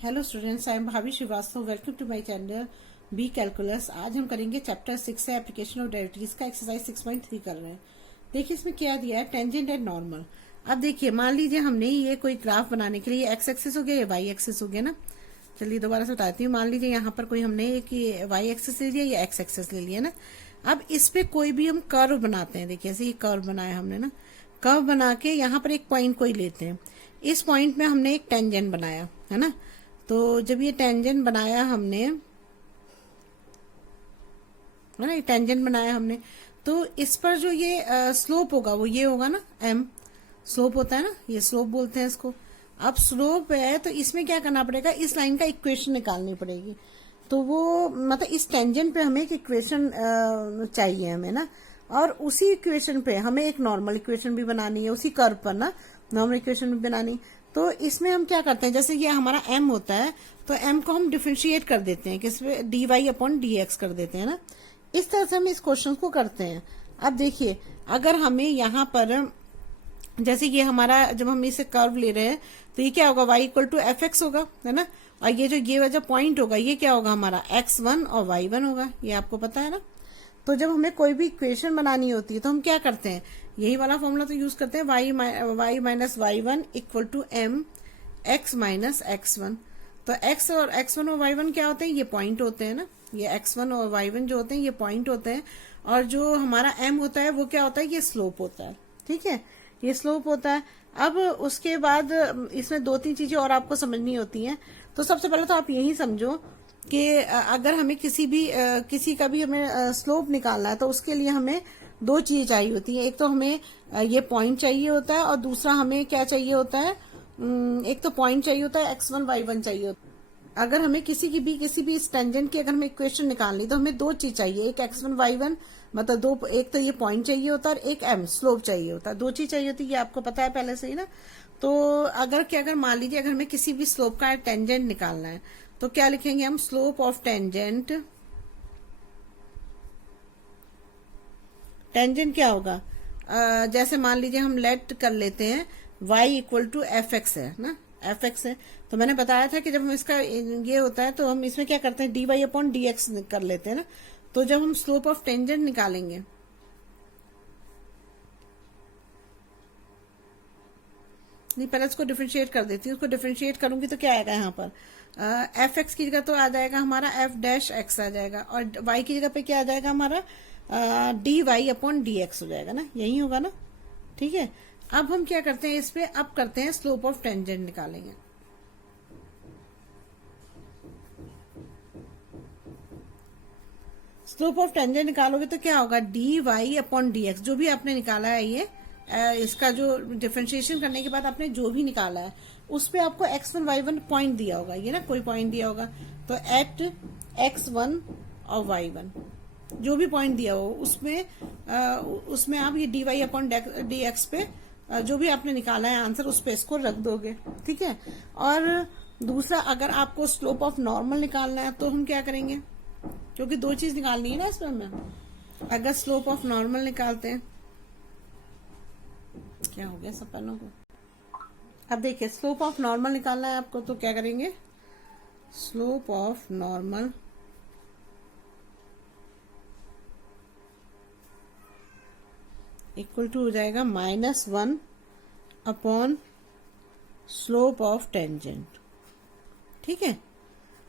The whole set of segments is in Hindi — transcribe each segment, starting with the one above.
Hello students, I am Bhabhi Srivastava. Welcome to my channel B calculus. आज हम करेंगे चैप्टर 6 से एप्लीकेशन ऑफ डेरिवेटिव्स का एक्सरसाइज 6.3 कर रहे हैं। देखिए इसमें क्या दिया है, टेंजेंट एंड नॉर्मल। अब देखिए मान लीजिए हमने ये कोई ग्राफ बनाने के लिए एक्स एक्सिस हो गया, ये वाई एक्सिस हो गया ना। चलिए दोबारा से बताती हूँ। मान लीजिए यहाँ पर कोई हमने एक वाई एक्सिस ले लिया या एक्स एक्सिस ले लिया ना। अब इस पे कोई भी हम कर्व बनाते हैं। देखिए ऐसे ये कर्व बनाया हमने ना। कर्व बना के यहाँ पर एक पॉइंट कोई लेते हैं। इस पॉइंट में हमने एक टेंजेंट बनाया है ना। तो जब ये टेंजेंट बनाया हमने, है ना, टेंजेंट बनाया हमने, तो इस पर जो ये स्लोप होगा वो ये होगा ना, एम स्लोप होता है ना, ये स्लोप बोलते हैं इसको। अब स्लोप है तो इसमें क्या करना पड़ेगा, इस लाइन का इक्वेशन निकालनी पड़ेगी। तो वो मतलब इस टेंजेंट पे हमें एक इक्वेशन चाहिए हमें ना, और उसी इक्वेशन पे हमें एक नॉर्मल इक्वेशन भी बनानी है, उसी कर्व पर ना नॉर्मल इक्वेशन भी बनानी। तो इसमें हम क्या करते हैं, जैसे ये हमारा m होता है तो m को हम डिफरेंशिएट कर देते हैं, किस पे, dy अपॉन dx कर देते हैं ना। इस तरह से हम इस क्वेश्चन को करते हैं। अब देखिए अगर हमें यहाँ पर जैसे ये हमारा, जब हम इसे कर्व ले रहे हैं तो ये क्या होगा, y equal to f x होगा, है ना। और ये जो ये वजह पॉइंट होगा ये क्या होगा हमारा, x1 और y1 होगा, ये आपको पता है ना। तो जब हमें कोई भी इक्वेशन बनानी होती है तो हम क्या करते हैं, यही वाला फॉर्मूला तो यूज करते हैं, y minus y1 equal to m x minus x1। तो x और x1 और y1 क्या होते हैं, ये पॉइंट होते हैं ना। ये x1 और y1 जो होते हैं ये पॉइंट होते हैं, और जो हमारा m होता है वो क्या होता है, ये स्लोप होता है। ठीक है, ये स्लोप होता है। अब उसके बाद इसमें दो तीन चीजें और आपको समझनी होती हैं। तो सबसे पहले तो आप यही समझो कि अगर हमें किसी का भी हमें स्लोप निकालना है तो उसके लिए हमें दो चीजें चाहिए होती है। एक तो हमें ये पॉइंट चाहिए होता है, और दूसरा हमें क्या चाहिए होता है, एक तो पॉइंट चाहिए होता है, x1 y1 चाहिए होता है। अगर हमें किसी भी इस टेंजेंट की अगर हमें इक्वेशन निकालनी तो हमें दो चीज चाहिए, एक x1 y1 मतलब दो, एक तो ये पॉइंट चाहिए होता है और एक m स्लोप चाहिए होता है। दो चीज चाहिए होती है, ये आपको पता है पहले से ही ना। तो अगर मान लीजिए अगर हमें किसी भी स्लोप का टेंजेंट निकालना है तो क्या लिखेंगे हम, स्लोप ऑफ टेंजेंट। टेंजेंट क्या होगा, जैसे मान लीजिए हम लेट कर लेते हैं y equal to f x है ना, एफ एक्स है। तो मैंने बताया था कि जब हम इसका ये होता है तो हम इसमें क्या करते हैं, dy अपॉन dx कर लेते हैं ना। तो जब हम स्लोप ऑफ टेंजेंट निकालेंगे, नहीं पहले इसको डिफरेंशिएट कर देती हूँ। उसको डिफरेंशिएट करूंगी तो क्या आएगा यहाँ पर, एफ एक्स की जगह तो आ जाएगा हमारा एफ डैश एक्स आ जाएगा, और y की जगह पे क्या आ जाएगा हमारा, D Y upon D x हो जाएगा ना, यही होगा ना। ठीक है, अब हम क्या करते हैं इस पे, अब करते हैं स्लोप ऑफ टेंजेंट निकालेंगे। स्लोप ऑफ टेंजेंट निकालोगे तो क्या होगा, d Y upon D x, जो भी आपने निकाला है ये इसका जो डिफरेंशिएशन करने के बाद आपने जो भी निकाला है उस पे आपको x1 y1 पॉइंट दिया होगा, ये ना कोई पॉइंट दिया होगा। तो एट x1 और y1 जो भी पॉइंट दिया हो उसमें आप ये dy अपॉन डी एक्स पे जो भी आपने निकाला है आंसर उस पे इसको रख दोगे। ठीक है, और दूसरा अगर आपको स्लोप ऑफ नॉर्मल निकालना है तो हम क्या करेंगे, क्योंकि दो चीज निकालनी है ना इसमें हमें। अगर स्लोप ऑफ नॉर्मल निकालते हैं, क्या हो गया सब पेनों को। अब देखिए स्लोप ऑफ नॉर्मल निकालना है आपको तो क्या करेंगे, slope of normal equal to हो जाएगा -1 अपॉन स्लोप ऑफ टेंजेंट। ठीक है,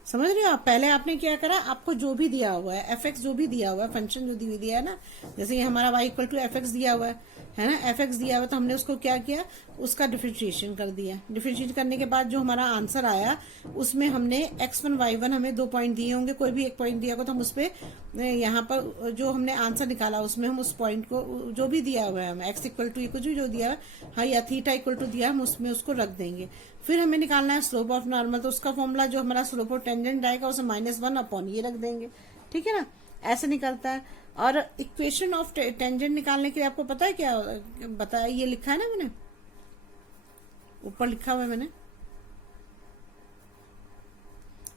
समझ रहे हो आप। पहले आपने क्या करा, आपको जो भी दिया हुआ है एफ एक्स, जो भी दिया हुआ है फंक्शन जो दिया है ना, जैसे ये हमारा y equal to f x दिया हुआ है ना, एफ एक्स दिया हुआ है तो हमने उसको क्या किया, उसका डिफरेंशिएशन कर दिया। डिफरेंशिएट करने के बाद जो हमारा आंसर आया उसमें हमने x1 y1 हमें दो पॉइंट दिए होंगे, कोई भी एक पॉइंट दिया होगा तो हम उस पर यहाँ पर जो हमने आंसर निकाला उसमें हम उस पॉइंट को जो भी दिया हुआ है, हम x इक्वल टू कुछ भी जो दिया है, हाँ, या थीटा इक्वल टू दिया, हम उसमें उसको रख देंगे। फिर हमें निकालना है स्लोप ऑफ नॉर्मल, तो उसका फॉर्मूला जो हमारा स्लोप ऑफ टेंजेंट आएगा उसे -1 अपॉन ये रख देंगे। ठीक है ना, ऐसे निकलता है। और इक्वेशन ऑफ टेंजेंट निकालने के लिए आपको पता है क्या बताया, ये लिखा है ना मैंने, ऊपर लिखा हुआ है मैंने,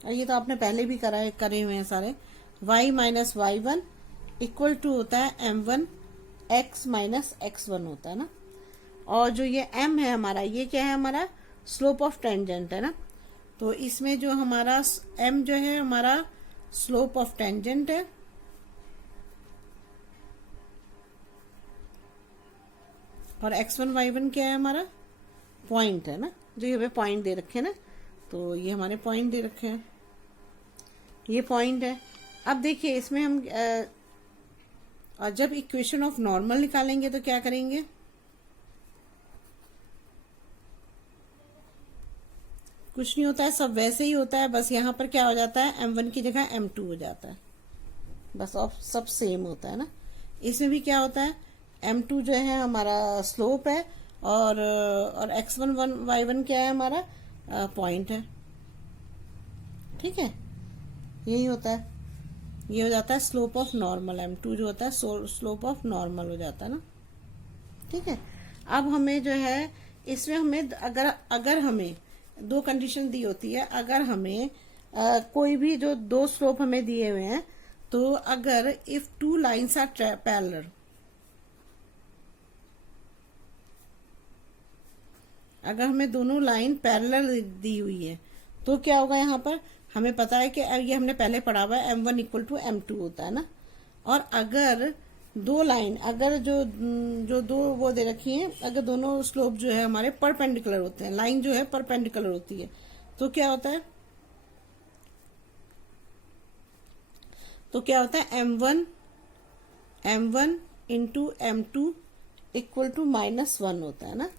और ये तो आपने पहले भी करे हुए हैं सारे। y minus y1 equal to होता है m1 x माइनस x1 होता है ना। और जो ये m है हमारा, ये क्या है हमारा, स्लोप ऑफ टेंजेंट है ना। तो इसमें जो हमारा m जो है हमारा स्लोप ऑफ टेंजेंट है, और x1 y1 क्या है हमारा पॉइंट है ना, जो ये हमें पॉइंट दे रखे हैं ना, तो ये हमारे पॉइंट दे रखे हैं, ये पॉइंट है। अब देखिए इसमें हम और जब इक्वेशन ऑफ नॉर्मल निकालेंगे तो क्या करेंगे, कुछ नहीं होता है, सब वैसे ही होता है, बस यहाँ पर क्या हो जाता है m1 की जगह m2 हो जाता है, बस अब सब सेम होता है ना। इसमें भी क्या होता है, m2 जो है हमारा स्लोप है, और x1 y1 क्या है हमारा पॉइंट है, ठीक है, यही होता है, ये हो जाता है स्लोप ऑफ नॉर्मल, m2 जो होता है स्लोप ऑफ नॉर्मल हो जाता है ना, ठीक है। अब हमें जो है इसमें हमें अगर हमें दो कंडीशन दी होती है, अगर हमें कोई भी जो दो स्लोप हमें दिए हुए हैं, तो अगर if two lines are parallel, अगर हमें दोनों लाइन पैरेलल दी हुई है तो क्या होगा, यहाँ पर हमें पता है कि ये हमने पहले पढ़ा हुआ है m1 इक्वल टू m2 होता है ना। और अगर दो लाइन, अगर जो दो वो दे रखी हैं, अगर दोनों स्लोप जो है हमारे परपेंडिकुलर होते हैं, लाइन जो है परपेंडिकुलर होती है, तो क्या होता है, m1 into m2 equal to -1 होता है ना।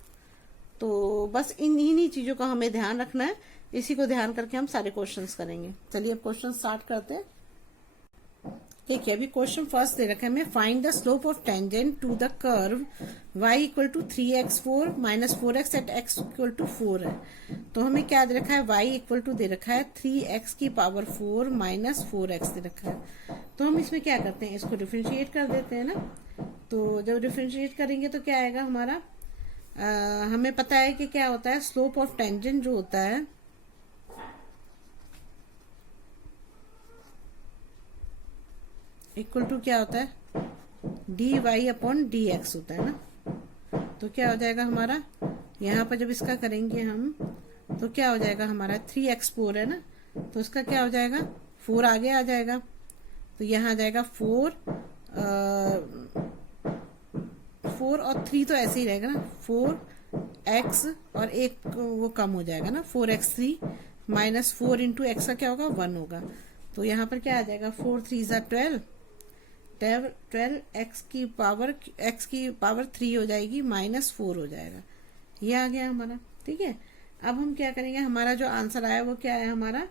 तो बस इन्हीं चीजों का हमें ध्यान रखना है, इसी को ध्यान करके हम सारे क्वेश्चंस करेंगे। चलिए अब क्वेश्चन स्टार्ट करते हैं। देखिए अभी क्वेश्चन फर्स्ट दे रखा है हमें, find the slope of tangent to the curve y equal to 3x4 minus 4x at x equal to 4 है। तो हमें क्या दे रखा है, y इक्वल टू दे रखा है 3x की पावर 4 माइनस 4x दे रखा है। तो हम इसमें क्या करते हैं, इसको डिफरेंशिएट कर देते हैं ना। तो जब डिफरेंशिएट करेंगे तो क्या आएगा हमारा, हमें पता है कि क्या होता है, स्लोप ऑफ टेंजेंट जो होता है इक्वल टू क्या होता है, d Y upon D x होता है ना। तो क्या हो जाएगा हमारा, यहाँ पर जब इसका करेंगे हम तो क्या हो जाएगा हमारा 3x4 है ना, तो इसका क्या हो जाएगा 4 आगे आ जाएगा, तो यहाँ आ जाएगा 4 और 3 तो ऐसे ही रहेगा ना, 4x और एक वो कम हो जाएगा ना, 4x3 माइनस 4 इंटू एक्स का क्या होगा 1 होगा। तो यहाँ पर क्या आ जाएगा 4 3 12 x की पावर 3 हो जाएगी माइनस 4 हो जाएगा, ये आ गया हमारा, ठीक है। अब हम क्या करेंगे, हमारा जो आंसर आया वो क्या है हमारा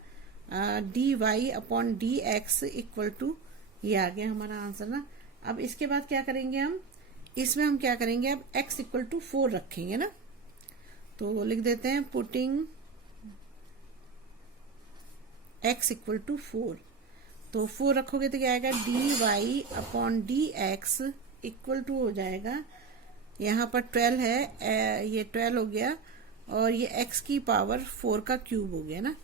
D Y upon D x equal to, ये आ गया हमारा आंसर ना। अब इसके बाद क्या करेंगे हम, इसमें हम क्या करेंगे, अब x इक्वल टू 4 रखेंगे ना, तो लिख देते हैं पुटिंग x इक्वल टू 4। तो 4 रखोगे तो क्या आएगा, D Y upon D x equal to हो जाएगा, यहाँ पर 12 है, ये 12 हो गया, और ये x की पावर 4 का क्यूब हो गया ना,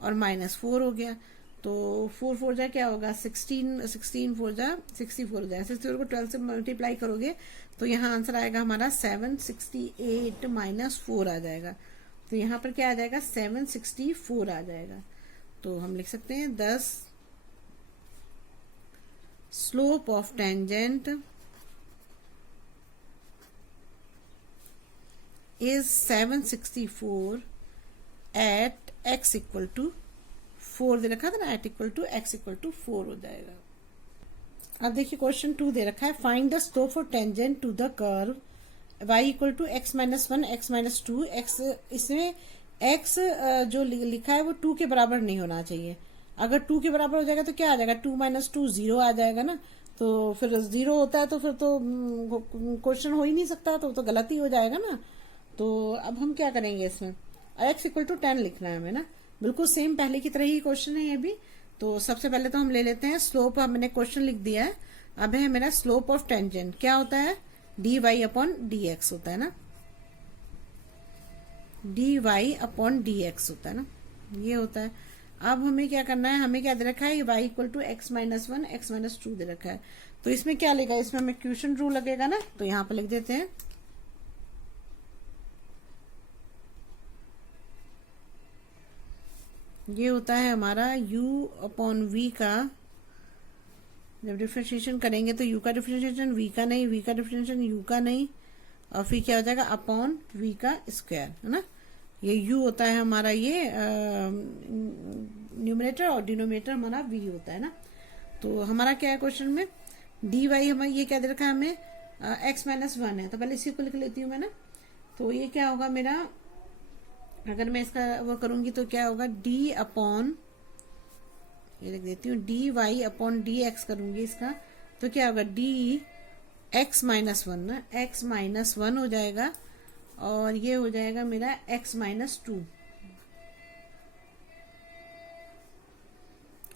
और माइनस 4 हो गया। तो 4 4 जा क्या होगा 16 4 जा 64 हो जाएगा, 64 को 12 से मल्टीप्लाई करोगे तो यहाँ आंसर आएगा हमारा 768 माइनस 4 आ जाएगा। तो यहाँ पर क्या आ जाएगा 764 आ जाएगा। तो हम लिख सकते हैं 10 slope of tangent is 764 at x equal to 4 दे रखा था ना, at equal to x equal to 4 हो जाएगा। अब देखिए क्वेश्चन 2 दे रखा है, find the slope of tangent to the curve y equal to x minus 1 x minus 2 x, इसमें x जो लिखा है वो 2 के बराबर नहीं होना चाहिए। अगर 2 के बराबर हो जाएगा तो क्या आ जाएगा 2 माइनस 2 0 आ जाएगा ना, तो फिर 0 होता है तो फिर तो क्वेश्चन हो ही नहीं सकता, तो गलत ही हो जाएगा ना। तो अब हम क्या करेंगे, इसमें x इक्वल टू 10 लिखना है हमें ना, बिल्कुल सेम पहले की तरह ही क्वेश्चन है ये भी। तो सबसे पहले तो हम ले लेते हैं स्लोप, हमने क्वेश्चन लिख दिया है, अब है मेरा स्लोप ऑफ टेंजेंट क्या होता है, d Y upon D x होता है ना, d Y upon D x होता है ना, ये होता है। अब हमें क्या करना है, हमें क्या दे रखा है, y equal to x minus 1 x minus 2 दे रखा है। तो इसमें क्या लेगा, इसमें हमें क्वेश्चन रूल लगेगा ना, तो यहाँ पर लिख देते हैं ये होता है हमारा u अपॉन v का, जब डिफ्रेंशिएशन करेंगे तो u का डिफ्रेंशिएशन v का नहीं, v का डिफ्रेंशिएशन u का नहीं, और फिर क्या हो जाएगा अपॉन v का स्क्वायर, है ना। ये u होता है हमारा, ये न्यूमरेटर, और डिनोमिनेटर हमारा v होता है ना। तो हमारा क्या है क्वेश्चन में, डी वाई हमारा ये क्या दे रखा है हमें, x माइनस 1 है, तो पहले इसी को लिख लेती हूँ मैं ना। तो ये क्या होगा मेरा, अगर मैं इसका वो करूंगी तो क्या होगा, d अपॉन, ये लिख देती हूँ, d Y upon D x करूंगी इसका, तो क्या होगा डी एक्स माइनस 1 ना, x माइनस 1 हो जाएगा, और ये हो जाएगा मेरा x माइनस 2,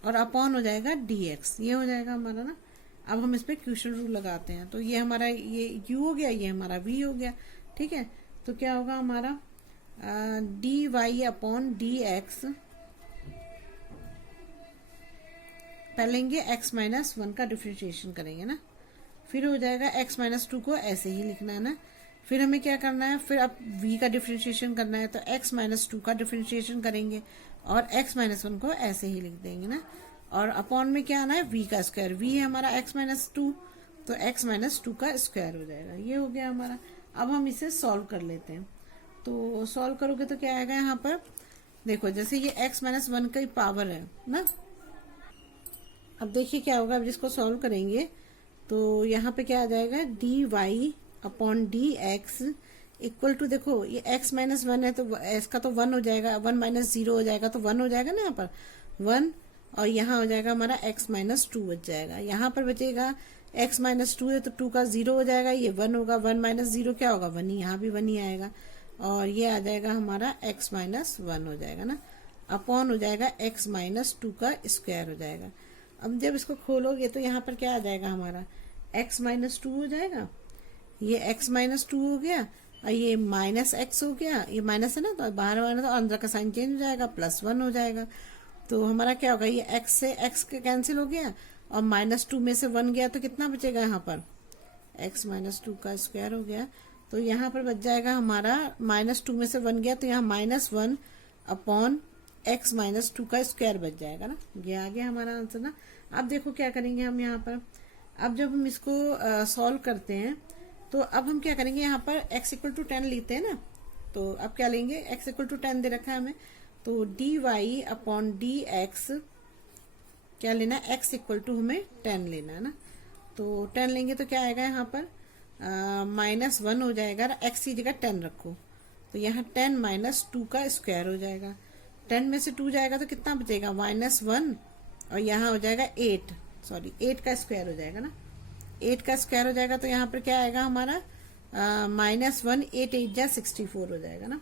और अपॉन हो जाएगा dx, ये हो जाएगा हमारा ना। अब हम इस पे क्वेश्चन रूल लगाते हैं, तो ये हमारा ये u हो गया, ये हमारा v हो गया, ठीक है। तो क्या होगा हमारा D Y upon D x, पहले लेंगे x माइनस 1 का डिफ्रेंशिएशन करेंगे ना, फिर हो जाएगा x माइनस 2 को ऐसे ही लिखना है ना। फिर हमें क्या करना है, फिर अब v का डिफ्रेंशिएशन करना है, तो x माइनस 2 का डिफ्रेंशिएशन करेंगे, और x माइनस 1 को ऐसे ही लिख देंगे ना। और अपॉन में क्या आना है, v का स्क्वायर, v है हमारा x माइनस 2, तो x माइनस 2 का स्क्वायर हो जाएगा, ये हो गया हमारा। अब हम इसे सॉल्व कर लेते हैं, तो सॉल्व करोगे तो क्या आएगा यहाँ पर, देखो जैसे ये x माइनस 1 की पावर है ना। अब देखिए क्या होगा, अब जिसको सॉल्व करेंगे तो यहाँ पे क्या आ जाएगा, D Y upon D x equal to, देखो ये x माइनस 1 है तो इसका तो 1 हो जाएगा, 1 माइनस 0 हो जाएगा, तो 1 हो जाएगा ना यहाँ पर 1, और यहाँ हो जाएगा हमारा x माइनस 2 बच जाएगा। यहाँ पर बचेगा x माइनस 2 है तो 2 का 0 हो जाएगा, ये 1 होगा, 1 माइनस 0 क्या होगा 1 ही, यहाँ भी 1 ही आएगा, और ये आ जाएगा हमारा x माइनस 1 हो जाएगा ना, अपॉन हो जाएगा x माइनस 2 का स्क्वायर हो जाएगा। अब जब इसको खोलोगे तो यहाँ पर क्या आ जाएगा हमारा, x माइनस 2 हो जाएगा, ये x माइनस 2 हो गया, और ये माइनस x हो गया, ये माइनस है ना तो बाहर वाला तो अंदर का साइन चेंज हो जाएगा, प्लस 1 हो जाएगा। तो हमारा क्या होगा, ये x से x के कैंसिल हो गया, और माइनस 2 में से 1 गया, तो कितना बचेगा यहाँ पर, x माइनस 2 का स्क्वायर हो गया, तो यहाँ पर बच जाएगा हमारा माइनस 2 में से 1 गया, तो यहाँ माइनस 1 अपॉन x माइनस 2 का स्क्वायर बच जाएगा ना। ये आ गया हमारा आंसर ना। अब देखो क्या करेंगे हम यहाँ पर, अब जब हम इसको सॉल्व करते हैं तो अब हम क्या करेंगे, यहाँ पर x इक्वल टू 10 लेते हैं ना, तो अब क्या लेंगे, x इक्वल टू 10 दे रखा है हमें, तो D Y upon D x क्या लेना है, x इक्वल टू हमें 10 लेना है ना। तो 10 लेंगे तो क्या आएगा यहाँ पर माइनस 1 हो जाएगा, x की जगह 10 रखो, तो यहाँ 10 माइनस 2 का स्क्वायर हो जाएगा, 10 में से 2 जाएगा तो कितना बचेगा माइनस 1, और यहाँ हो जाएगा 8 का स्क्वायर हो जाएगा ना, 8 का स्क्वायर हो जाएगा, तो यहाँ पर क्या आएगा हमारा माइनस 1, 8 8 जा 64 हो जाएगा ना।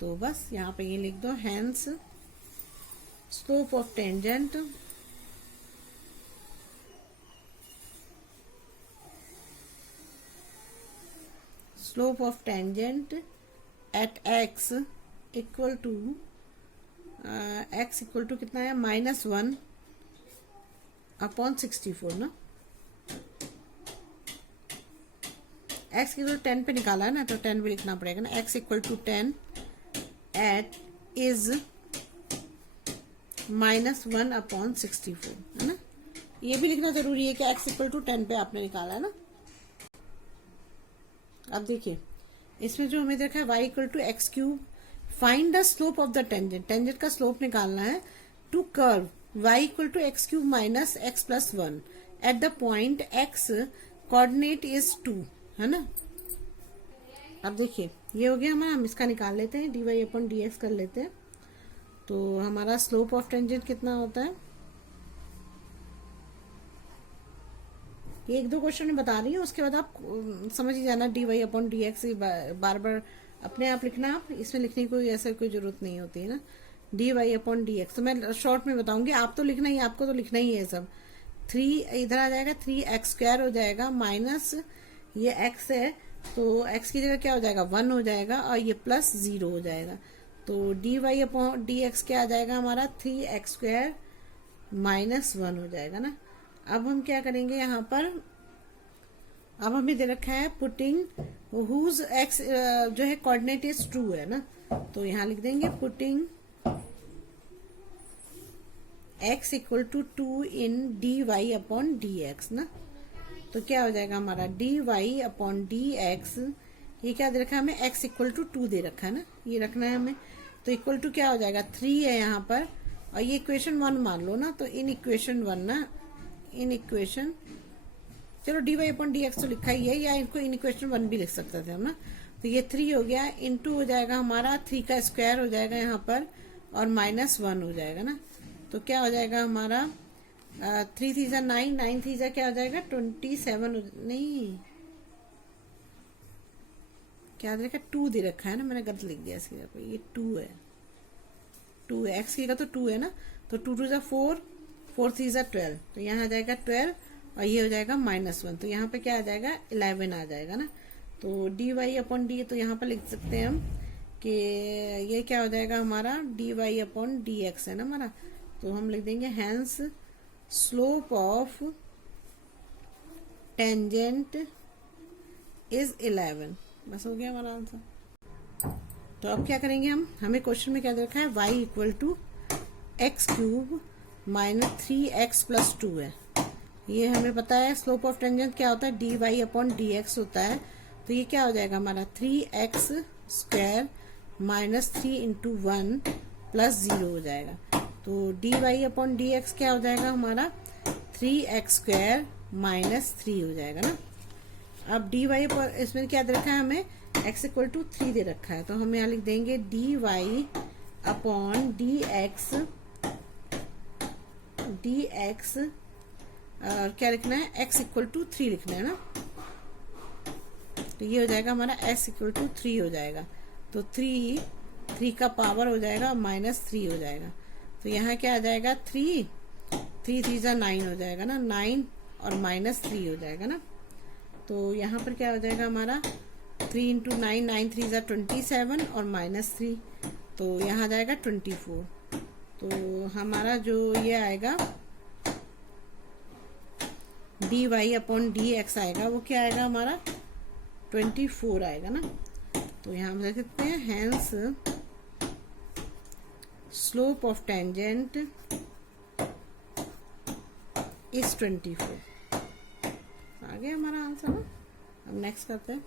तो बस यहाँ पे ये लिख दो, hence slope of tangent at x equal to कितना है, माइनस 1 अपॉन 64 ना, x की 10 पे निकाला है ना, तो 10 भी लिखना पड़ेगा ना, x equal to 10 at is minus 1 upon 64 है ना। ये भी लिखना जरूरी है कि x इक्वल टू 10 पे आपने निकाला है ना। अब देखिए इसमें जो हमें देखा है y equal to x cube, find the slope of the tangent, tangent का स्लोप निकालना है to curve y equal to x cube minus x plus 1 at the point x coordinate is 2, है ना। अब देखिए ये हो गया हमारा, हम इसका निकाल लेते हैं, d Y upon D x कर लेते हैं, तो हमारा स्लोप ऑफ टेंजेंट कितना होता है, ये 1-2 क्वेश्चन में बता रही हूँ, उसके बाद आप समझ ही जाना, D Y upon D X बार बार अपने आप लिखना, आप इसमें लिखने की कोई ऐसा कोई जरूरत नहीं होती है ना, d Y upon D x. तो मैं शॉर्ट में बताऊंगी, आप तो लिखना ही, आपको तो लिखना ही है सब। 3 इधर आ जाएगा, 3x स्क्वायर हो जाएगा, माइनस ये x है तो x की जगह क्या हो जाएगा 1 हो जाएगा, और ये प्लस 0 हो जाएगा, तो D Y upon D x क्या आ जाएगा हमारा 3x स्क्वायर माइनस 1 हो जाएगा ना। अब हम क्या करेंगे यहाँ पर, अब हमें दे रखा है पुटिंग हुज x जो है कोऑर्डिनेट इज 2 है ना, तो यहाँ लिख देंगे putting x equal to 2 in d Y upon D x ना। तो क्या हो जाएगा हमारा D Y upon D x, ये क्या दे रखा है हमें, x इक्वल टू 2 दे रखा है ना, ये रखना है हमें। तो इक्वल टू क्या हो जाएगा 3 है यहाँ पर, और ये इक्वेशन 1 मान लो ना। तो इन इक्वेशन 1 ना, इन इक्वेशन, चलो d Y upon D x तो लिखा ही है, या इनको इन इक्वेशन 1 भी लिख सकते थे हम ना। तो ये 3 हो गया, इनटू हो जाएगा हमारा 3 का स्क्वायर हो जाएगा यहाँ पर, और -1 हो जाएगा ना। तो क्या हो जाएगा हमारा 3 3 जा 9, 9 3 जा क्या हो जाएगा 27, नहीं क्या दे रखा है 2 दे रखा है ना, मैंने गलत लिख दिया इसकी जगह पे, ये 2 है, 2 है, एक्स की का तो 2 है ना। तो 2 2 जा 4, 4 3 जा 12, तो यहाँ आ जाएगा 12, और ये हो जाएगा -1, तो यहाँ पे क्या आ जाएगा 11 आ जाएगा ना। तो डी वाई अपॉन डी, तो यहाँ पर लिख सकते हैं हम कि ये क्या हो जाएगा हमारा D Y upon D x है ना हमारा। तो हम लिख देंगे hence slope of tangent is 11, बस हो गया हमारा आंसर। तो अब क्या करेंगे हम, हमें क्वेश्चन में क्या दे रखा है y equal to x cube -3x+2 है। ये हमें पता है स्लोप ऑफ टेंजेंट क्या होता है, d Y upon D x होता है। तो ये क्या हो जाएगा हमारा 3x² -3 इंटू 1 +0 हो जाएगा। तो D Y upon D x क्या हो जाएगा हमारा 3x² -3 हो जाएगा ना। अब डी वाई पर इसमें क्या दे रखा है हमें, x इक्वल टू 3 दे रखा है, तो हम यहाँ लिख देंगे d Y upon D x, और क्या लिखना है x इक्वल टू 3 लिखना है ना। तो ये हो जाएगा हमारा s इक्वल टू 3 हो जाएगा। तो 3 का पावर हो जाएगा -3 हो जाएगा। तो यहाँ क्या आ जाएगा 3 3 जा 9 हो जाएगा ना, 9 और -3 हो जाएगा ना। तो यहाँ पर क्या हो जाएगा हमारा 3 इंटू 9, 9 3 जा 27 और -3, तो यहाँ आ जाएगा 24। तो हमारा जो ये आएगा D Y upon D x आएगा, वो क्या आएगा हमारा 24 आएगा ना। तो यहाँ हम लिख सकते हैं hence slope of tangent is 24, आ गया हमारा आंसर ना। अब नेक्स्ट करते हैं,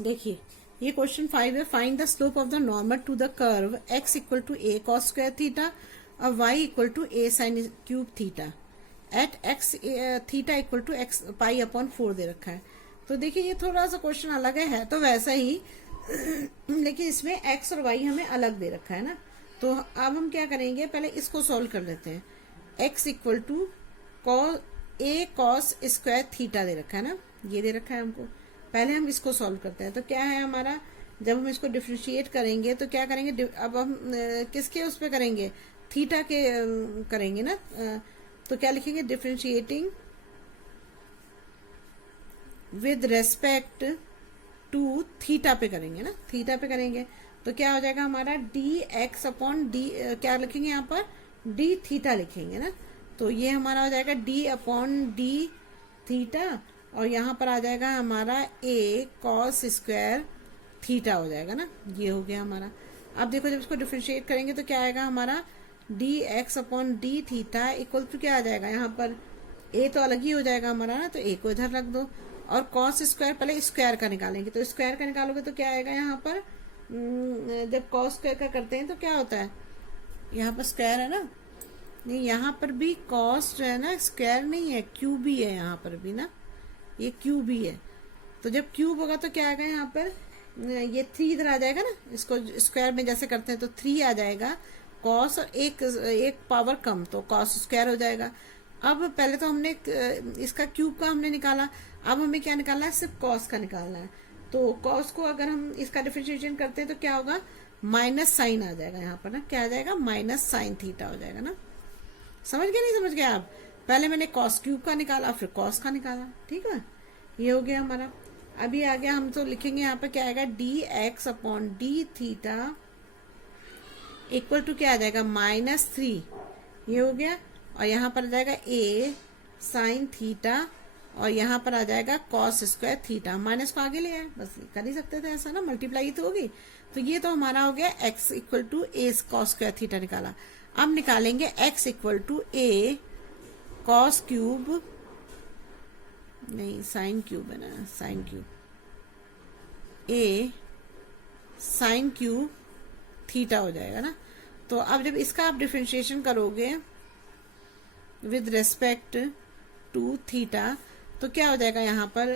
देखिए ये क्वेश्चन 5 है, find the slope of the normal to the curve x equal to a cos square theta और y equal to a sin cube theta at x theta equal to x pi upon 4 दे रखा है। तो देखिए ये थोड़ा सा क्वेश्चन अलग है तो वैसा ही लेकिन इसमें x और y हमें अलग दे रखा है ना। तो अब हम क्या करेंगे, पहले इसको सॉल्व कर लेते हैं। x equal to a cos square theta दे रखा है ना, ये दे रखा है हमको। पहले हम इसको सॉल्व करते हैं। तो क्या है हमारा, जब हम इसको डिफरेंशिएट करेंगे तो क्या करेंगे, अब हम किसके उस पे करेंगे, थीटा के करेंगे ना। तो क्या लिखेंगे, differentiating with respect to theta पे करेंगे ना, थीटा पे करेंगे। तो क्या हो जाएगा हमारा डी एक्स अपॉन डी, क्या लिखेंगे यहाँ पर डी थीटा लिखेंगे ना। तो ये हमारा हो जाएगा डी अपॉन डी थीटा, और यहाँ पर आ जाएगा हमारा a cos स्क्वायर थीटा हो जाएगा ना, ये हो गया हमारा। अब देखो जब इसको डिफरेंशिएट करेंगे तो क्या आएगा हमारा d x upon D theta equal to क्या आ जाएगा, यहाँ पर a तो अलग ही हो जाएगा हमारा ना, तो a को इधर रख दो। और cos स्क्वायर पहले स्क्वायर का निकालेंगे, तो स्क्वायर का निकालोगे तो क्या आएगा यहाँ पर, जब cos स्क्वायर का करते हैं तो क्या होता है, यहाँ पर स्क्वायर है ना, नहीं यहाँ पर भी cos जो है ना स्क्वायर नहीं है, क्यूब ही है यहाँ पर भी ना, ये क्यूब ही है। तो जब क्यूब होगा तो क्या आएगा यहाँ पर, ये 3 इधर आ जाएगा ना, इसको स्क्वायर में जैसे करते हैं तो 3 आ जाएगा कॉस, और एक पावर कम तो कॉस स्क्वायर हो जाएगा। अब पहले तो हमने इसका क्यूब का हमने निकाला, अब हमें क्या निकालना है, सिर्फ कॉस का निकालना है। तो कॉस को अगर हम इसका डिफरेंशिएशन करते हैं तो क्या होगा, माइनस साइन आ जाएगा यहाँ पर ना, क्या आ जाएगा माइनस साइन थीटा हो जाएगा ना। समझ गए नहीं समझ गए आप, पहले मैंने कॉस क्यूब का निकाला फिर कॉस का निकाला, ठीक है, ये हो गया हमारा। अभी आ गया, हम तो लिखेंगे यहाँ पर क्या आएगा d x upon D theta equal to क्या आ जाएगा -3, ये हो गया। और यहाँ पर आ जाएगा a साइन थीटा, और यहाँ पर आ जाएगा कॉस स्क्वायर थीटा, माइनस को आगे ले आए, बस कर ही सकते थे ऐसा ना, मल्टीप्लाई तो होगी। तो ये तो हमारा हो गया x equal to a cos square theta निकाला। अब निकालेंगे x equal to a cos cube, नहीं साइन क्यूब है ना, sine cube, a sine cube theta हो जाएगा ना। तो अब जब इसका आप डिफरेंशिएशन करोगे विद रेस्पेक्ट टू थीटा तो क्या हो जाएगा यहाँ पर,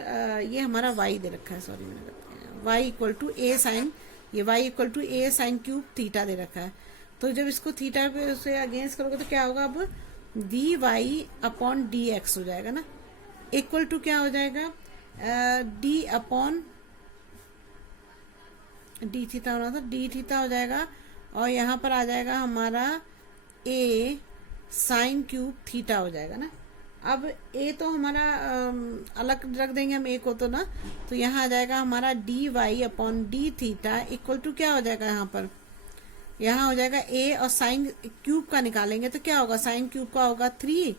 ये हमारा y दे रखा है, सॉरी मैंने बताया, y equal to A sine, ये y equal to A sine cube theta दे रखा है। तो जब इसको थीटा पे उसे अगेंस्ट करोगे तो क्या होगा, अब D Y upon D x हो जाएगा ना, इक्वल टू क्या हो जाएगा, डी अपॉन डी थीटा होना था, डी थीटा हो जाएगा, और यहाँ पर आ जाएगा हमारा ए साइन क्यूब थीटा हो जाएगा ना। अब ए तो हमारा अलग रख देंगे हम ए को तो ना, तो यहाँ आ जाएगा हमारा D Y upon D theta equal to क्या हो जाएगा, यहाँ पर यहाँ हो जाएगा ए, और साइन क्यूब का निकालेंगे तो क्या होगा, साइन क्यूब का होगा 3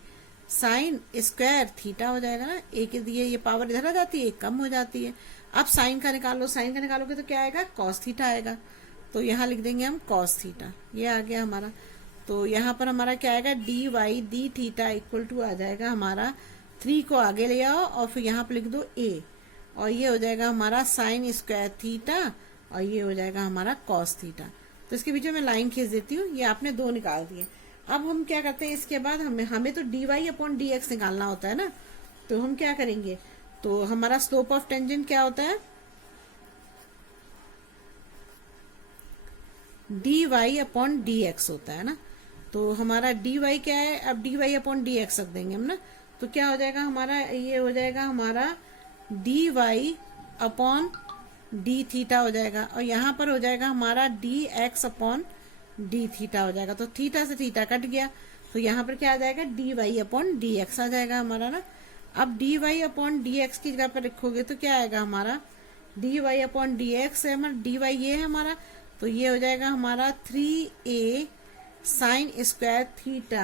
साइन स्क्वायर थीटा हो जाएगा ना। ए के दिए ये पावर इधर आ जाती है, कम हो जाती है। अब साइन का निकालो, साइन का निकालोगे तो क्या आएगा, कॉस थीटा आएगा। तो यहाँ लिख देंगे हम कॉस थीटा, ये आ गया हमारा। तो यहाँ पर हमारा क्या आएगा, D Y D theta equal to आ जाएगा हमारा 3 को आगे ले आओ और फिर यहाँ पर लिख दो ए, और ये हो जाएगा हमारा साइन स्क्वायर थीटा, और ये हो जाएगा हमारा कॉस थीटा। तो इसके बीच में मैं लाइन खींच देती हूँ, ये आपने 2 निकाल दिए। अब हम क्या करते हैं, इसके बाद हमें तो D Y upon D x निकालना होता है ना। तो हम क्या करेंगे, तो हमारा स्लोप ऑफ टेंजेंट क्या होता है, d Y upon D x होता है ना। तो हमारा डी वाई क्या है, अब D Y upon D x रख देंगे हम ना। तो क्या हो जाएगा हमारा, ये हो जाएगा हमारा D Y upon D theta हो जाएगा, और यहाँ पर हो जाएगा हमारा d x upon D theta हो जाएगा। तो थीटा से थीटा कट गया, तो यहाँ पर क्या आ जाएगा, D Y upon D X आ जाएगा हमारा ना। अब D Y upon D X की जगह पर लिखोगे तो क्या आएगा हमारा, D Y upon D x है हमारा, डी वाई ये है हमारा, तो ये हो जाएगा हमारा 3a sine square theta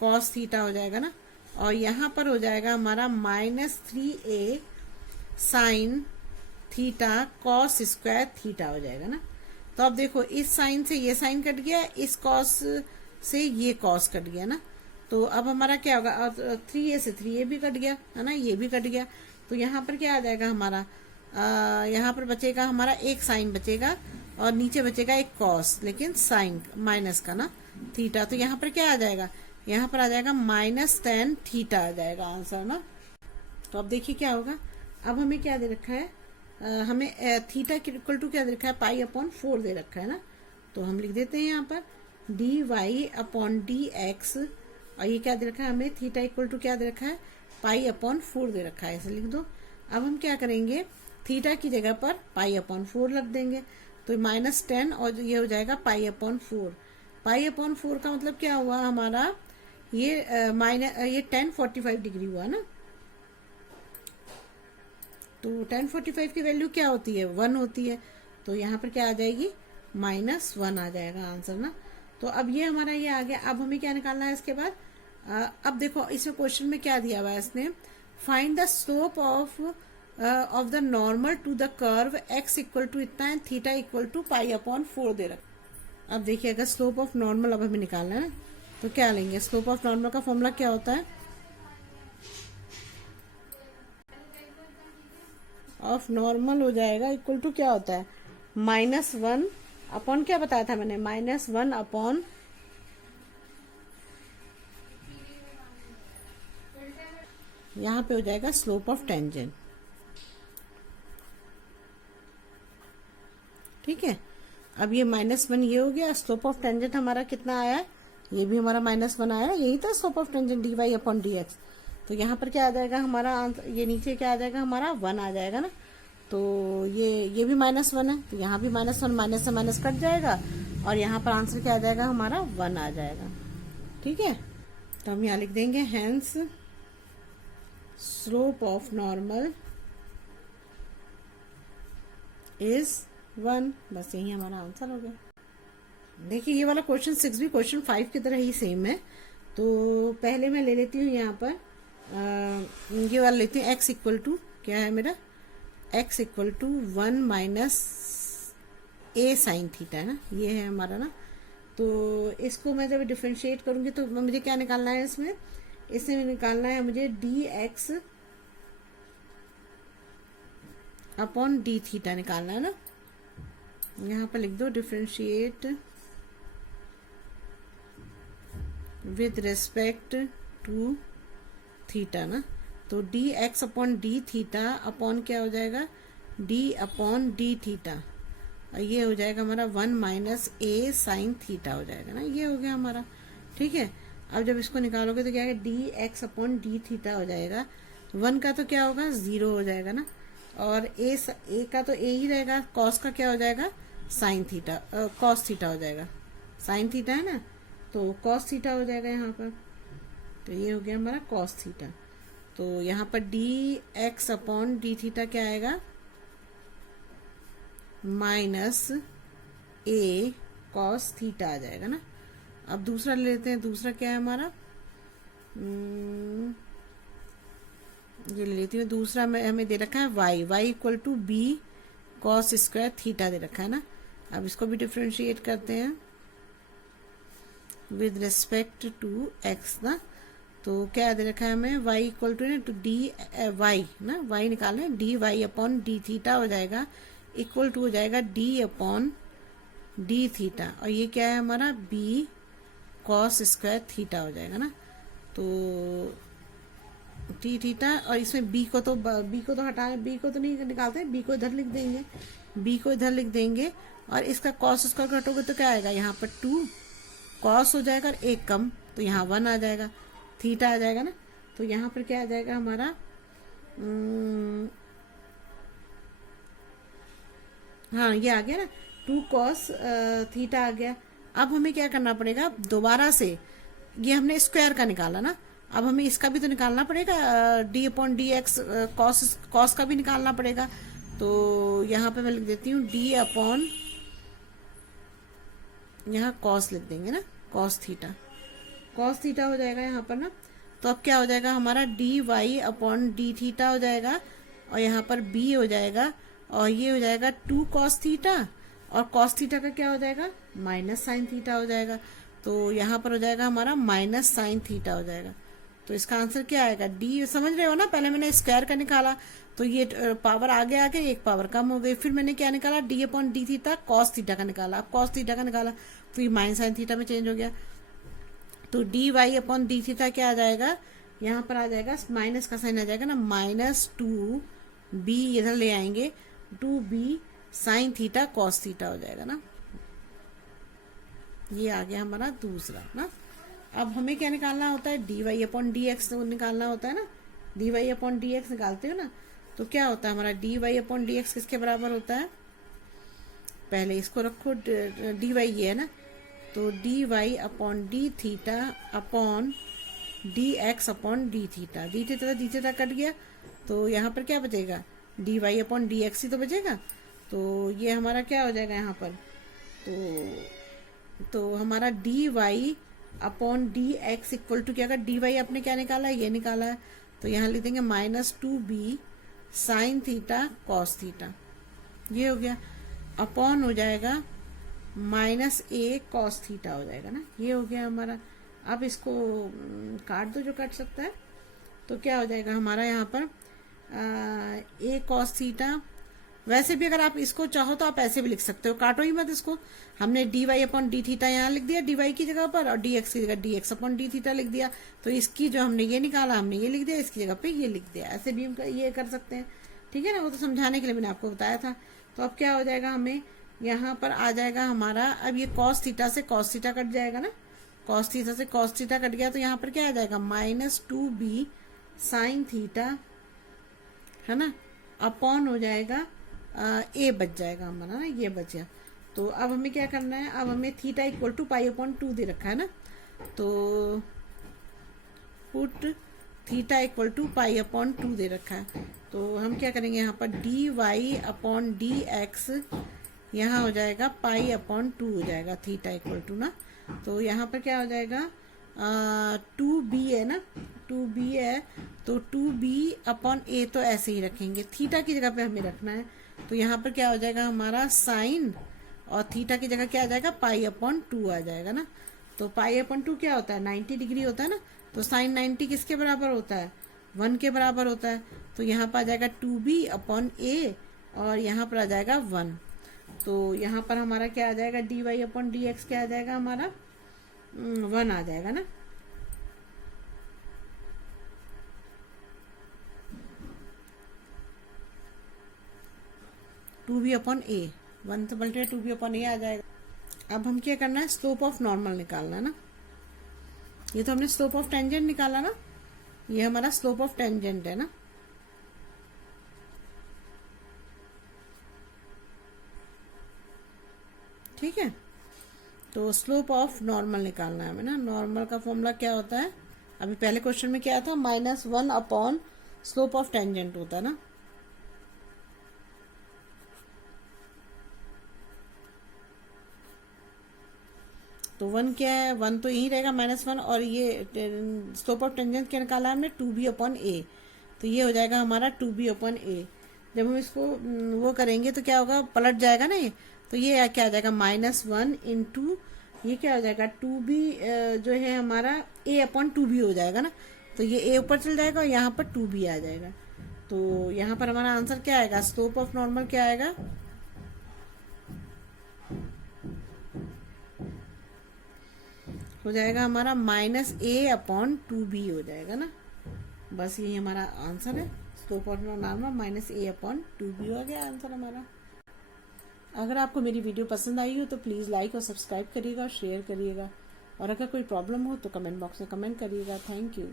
cos theta हो जाएगा ना। और यहाँ पर हो जाएगा हमारा -3a sign theta cos square theta हो जाएगा ना। तो अब देखो, इस साइन से ये साइन कट गया, इस कॉस से ये कॉस कट गया ना। तो अब हमारा क्या होगा, 3a से 3a भी कट गया है ना, ये भी कट गया। तो यहाँ पर क्या आ जाएगा हमारा, यहाँ पर बचेगा हमारा एक साइन बचेगा, और नीचे बचेगा एक कॉस, लेकिन साइन माइनस का ना थीटा। तो यहाँ पर क्या आ जाएगा, यहाँ पर आ जाएगा -tan थीटा आ जाएगा आंसर ना। तो अब देखिए क्या होगा, अब हमें क्या दे रखा है, हमें थीटा इक्वल टू क्या दे रखा है, पाई अपॉन 4 दे रखा है ना। तो हम लिख देते हैं यहाँ पर d Y upon D x, और ये क्या दे रखा है हमें, थीटा इक्वल टू क्या दे रखा है, पाई अपॉन 4 दे रखा है, ऐसे लिख दो। अब हम क्या करेंगे, थीटा की जगह पर पाई अपॉन 4 रख देंगे, तो -10 और ये हो जाएगा पाई अपॉन 4। पाई अपॉन 4 का मतलब क्या हुआ हमारा, ये ये tan 45 डिग्री हुआ ना। तो tan 45 की वैल्यू क्या होती है, 1 होती है। तो यहाँ पर क्या आ जाएगी, -1 आ जाएगा आंसर ना। तो अब ये हमारा ये आ गया। अब हमें क्या निकालना है इसके बाद, अब देखो इसमें क्वेश्चन में क्या दिया हुआ है इसने, find the slope of the normal to the curve x equal to इतना है, theta equal to pi upon 4 दे रखा। अब देखिए, अगर स्लोप ऑफ नॉर्मल अब हमें निकालना है तो क्या लेंगे, स्लोप ऑफ नॉर्मल का फॉर्मूला क्या होता है, ऑफ नॉर्मल हो जाएगा इक्वल टू क्या होता है, -1 अपॉन क्या बताया था मैंने, -1 अपॉन यहाँ पे हो जाएगा स्लोप ऑफ टेंजेंट। ठीक है, अब ये -1 ये हो गया, स्लोप ऑफ टेंजेंट हमारा कितना आया, ये भी हमारा -1 आया, यही था slope of tangent d Y upon D x. तो यहाँ पर क्या आ जाएगा हमारा आंसर, ये नीचे क्या आ जाएगा हमारा 1 आ जाएगा ना। तो ये भी -1 है, तो यहाँ भी -1, माइनस से माइनस कट जाएगा, और यहाँ पर आंसर क्या आ जाएगा हमारा 1 आ जाएगा। ठीक है, तो हम यहाँ लिख देंगे hence slope of normal is 1। बस यही हमारा आंसर हो गया। देखिए, ये वाला क्वेश्चन 6 भी क्वेश्चन 5 की तरह ही सेम है। तो पहले मैं ले लेती हूँ यहाँ पर ये वाला लेती हूँ, x इक्वल टू क्या है मेरा, x equal to 1 - a sine theta है ना, ये है हमारा ना। तो इसको मैं जब डिफ्रेंशिएट करूंगी तो मुझे क्या निकालना है इसमें निकालना है मुझे d x upon D theta निकालना है ना। यहाँ पर लिख दो differentiate with respect to theta ना। तो d x upon D theta upon क्या हो जाएगा, डी अपॉन डी थीटा, और ये हो जाएगा हमारा 1 माइनस ए साइन थीटा हो जाएगा ना, ये हो गया हमारा। ठीक है, अब जब इसको निकालोगे तो क्या है, D x upon D theta हो जाएगा। 1 का तो क्या होगा, 0 हो जाएगा ना, और ए का तो ए ही रहेगा, कॉस का क्या हो जाएगा, साइन थीटा, कॉस थीटा हो जाएगा। साइन थीटा है ना, तो कॉस थीटा हो जाएगा यहाँ पर। तो ये हो गया हमारा कॉस थीटा। तो यहाँ पर D x upon D theta क्या आएगा, माइनस ए कॉस थीटा आ जाएगा ना। अब दूसरा ले लेते हैं, दूसरा क्या है हमारा, ये ले लेती हूँ। दूसरा में हमें दे रखा है Y equal to B cos square theta दे रखा है ना। अब इसको भी डिफ्रेंशिएट करते हैं विद रिस्पेक्ट टू एक्स ना। तो क्या दे रखा है हमें, वाई इक्वल टू ना टू डी वाई ना, वाई निकालना है, d Y upon D theta हो जाएगा, इक्वल टू हो जाएगा डी अपॉन डी थीटा, और ये क्या है हमारा बी कॉस स्क्वायर थीटा हो जाएगा ना। तो टी थीटा, और इसमें बी को तो हटा, बी को तो नहीं निकालते, बी को इधर लिख देंगे, बी को इधर लिख देंगे, और इसका कॉस स्क्वायर घटोगे तो क्या आएगा, यहाँ पर 2 कॉस हो जाएगा और 1 कम, तो यहाँ 1 आ जाएगा, थीटा आ जाएगा ना। तो यहाँ पर क्या आ जाएगा हमारा, हाँ ये आ गया ना, 2 कॉस थीटा आ गया। अब हमें क्या करना पड़ेगा, दोबारा से ये हमने स्क्वायर का निकाला ना, अब हमें इसका भी तो निकालना पड़ेगा, D upon D x cos का भी निकालना पड़ेगा। तो यहाँ पे मैं लिख देती हूँ डी अपॉन, यहाँ कॉस लिख देंगे ना, कॉस थीटा हो जाएगा यहाँ पर ना। तो अब क्या हो जाएगा हमारा, D Y upon D theta हो जाएगा, और यहाँ पर बी हो जाएगा, और ये हो जाएगा 2 कॉस थीटा, और कॉस थीटा का क्या हो जाएगा, माइनस साइन थीटा हो जाएगा। तो यहाँ पर हो जाएगा हमारा माइनस साइन थीटा हो जाएगा। तो इसका आंसर क्या आएगा, डी, समझ रहे हो ना, पहले मैंने स्क्वायर का निकाला तो ये पावर आगे आके एक पावर कम हो गई, फिर मैंने क्या निकाला, d upon D theta cos theta का निकाला, अब कॉस थीटा का निकाला तो ये माइनस साइन थीटा में चेंज हो गया। तो D Y upon D theta क्या आ जाएगा, यहाँ पर आ जाएगा माइनस का साइन आ जाएगा ना, -2 बी इधर ले आएंगे, 2 b sine theta cos theta हो जाएगा ना। ये आ गया हमारा दूसरा ना। अब हमें क्या निकालना होता है, d Y upon D x निकालना होता है ना, d Y upon D x निकालते हो ना। तो क्या होता है हमारा, D Y upon D x किसके बराबर होता है, पहले इसको रखो, डी वाई ये है ना, तो D Y upon D theta upon D x upon D theta, D theta cut गया, तो यहाँ पर क्या बचेगा, D Y upon D X ही तो बचेगा। तो ये हमारा क्या हो जाएगा यहाँ पर, तो हमारा D Y upon D x equal to क्या, डी वाई आपने क्या निकाला है, ये निकाला है, तो यहाँ लिख देंगे -2b sign theta cos theta, ये हो गया, अपॉन हो जाएगा -a कॉस थीटा हो जाएगा ना, ये हो गया हमारा। अब इसको काट दो जो काट सकता है, तो क्या हो जाएगा हमारा यहाँ पर a कॉस थीटा। वैसे भी अगर आप इसको चाहो तो आप ऐसे भी लिख सकते हो, काटो ही मत इसको। हमने d Y upon D theta यहाँ लिख दिया डी वाई की जगह पर, और डी एक्स की जगह D x upon D theta लिख दिया, तो इसकी जो हमने ये निकाला हमने ये लिख दिया, इसकी जगह पे ये लिख दिया, ऐसे भी हम ये कर सकते हैं। ठीक है ना, वो तो समझाने के लिए मैंने आपको बताया था। तो अब क्या हो जाएगा, हमें यहाँ पर आ जाएगा हमारा, अब ये कॉस थीटा से कॉस थीटा कट जाएगा ना, कॉस थीटा से कॉस थीटा कट गया, तो यहाँ पर क्या आ जाएगा, -2b साइन थीटा है ना, अपॉन हो जाएगा ए बच जाएगा हमारा ना, ये बच गया। तो अब हमें क्या करना है, अब हमें theta equal to pi upon 2 दे रखा है ना, तो put theta equal to pi upon 2 दे रखा है। तो हम क्या करेंगे, यहाँ पर d Y upon D x यहाँ हो जाएगा पाई अपॉन 2 हो जाएगा, थीटा इक्वल टू ना। तो यहाँ पर क्या हो जाएगा, 2b है ना, 2b है, तो 2b अपॉन a तो ऐसे ही रखेंगे, थीटा की जगह पे हमें रखना है। तो यहाँ पर क्या हो जाएगा हमारा साइन और थीटा की जगह क्या आ जाएगा, पाई अपॉन 2 आ जाएगा ना। तो पाई अपॉन 2 क्या होता है, 90 डिग्री होता है ना। तो साइन 90 किसके बराबर होता है, 1 के बराबर होता है। तो यहाँ पर आ जाएगा 2b अपॉन ए और यहाँ पर आ जाएगा 1। तो यहाँ पर हमारा क्या आ जाएगा, D Y upon D x क्या आ जाएगा हमारा, 1 आ जाएगा ना। टू बी अपॉन ए, 1 से मल्टीप्लाई 2b अपॉन ए आ जाएगा। अब हम क्या करना है, स्लोप ऑफ नॉर्मल निकालना है ना। ये तो हमने स्लोप ऑफ टेंजेंट निकाला ना, ये हमारा स्लोप ऑफ टेंजेंट है ना। ठीक है, तो स्लोप ऑफ नॉर्मल निकालना है हमें ना। नॉर्मल का फॉर्मूला क्या होता है, अभी पहले क्वेश्चन में क्या था, -1 अपॉन स्लोप ऑफ टेंजेंट होता है ना। तो 1 क्या है, 1 तो यही रहेगा -1, और ये स्लोप ऑफ टेंजेंट क्या निकाला हमने, 2b अपॉन ए। तो ये हो जाएगा हमारा 2b अपॉन ए। जब हम इसको वो करेंगे तो क्या होगा, पलट जाएगा ना ये। तो ये क्या आ जाएगा, -1 इंटू ये क्या हो जाएगा, 2b जो है हमारा a अपॉन 2b हो जाएगा ना। तो ये a ऊपर चल जाएगा और यहाँ पर 2b आ जाएगा। तो यहाँ पर हमारा आंसर क्या आएगा, स्लोप ऑफ नॉर्मल क्या आएगा, हो जाएगा हमारा -a अपॉन 2b हो जाएगा ना। बस यही हमारा आंसर है, slope of normal -a upon 2b हो गया आंसर हमारा। अगर आपको मेरी वीडियो पसंद आई हो तो प्लीज़ लाइक और सब्सक्राइब करिएगा और शेयर करिएगा, और अगर कोई प्रॉब्लम हो तो कमेंट बॉक्स में कमेंट करिएगा। Thank you.